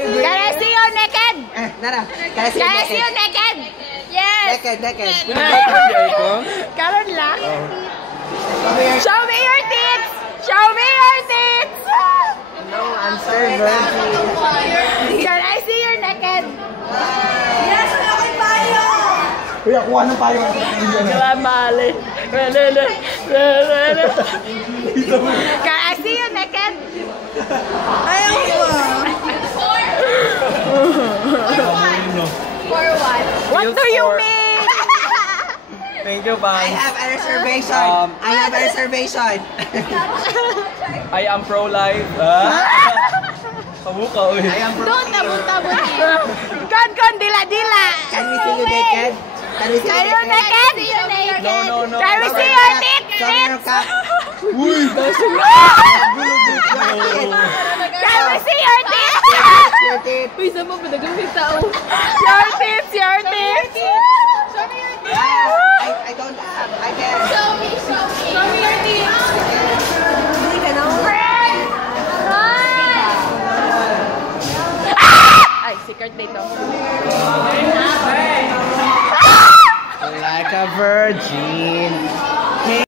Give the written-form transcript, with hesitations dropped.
Can I see you naked? Nara, can I see you naked? Yes. Naked. Karon lang. Show me your tits. Show me your tits. No answer, virgin. Can I see your naked? Yes, okay payo! Uy, kuha ng payo. Mali. Can I see you naked? Ayaw ko For what? What do you mean? Thank you, Bang. I have a reservation. I am pro-life. Kabuka, uy. Don't tabot-tabot here. Kon, dila-dila. Can we see you naked? Can we see you naked? No. Can we see your tits? Show me your cock. Uy, Can we see your tits? Your tits. Uy, saan mo ba nagawin tao? Your tits. Show me your tits! I don't have. I can. Show me your tits! Hindi ka na. Ay, secret dito. Like a virgin.